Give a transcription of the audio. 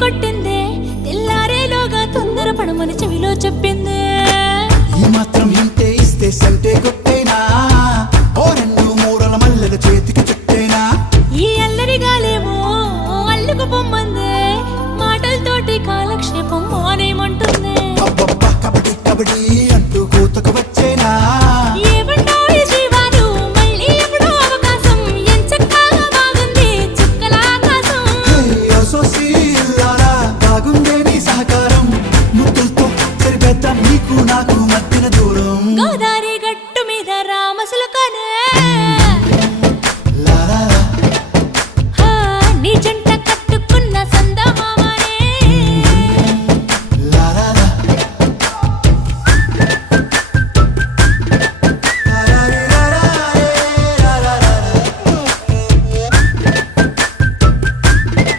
కొట్టిందే తెల్లారేలోగా తొందర పడమని చెవిలో చెప్పిందే ఈ మాత్రం హింటే ఇస్తే సంటే కొట్టే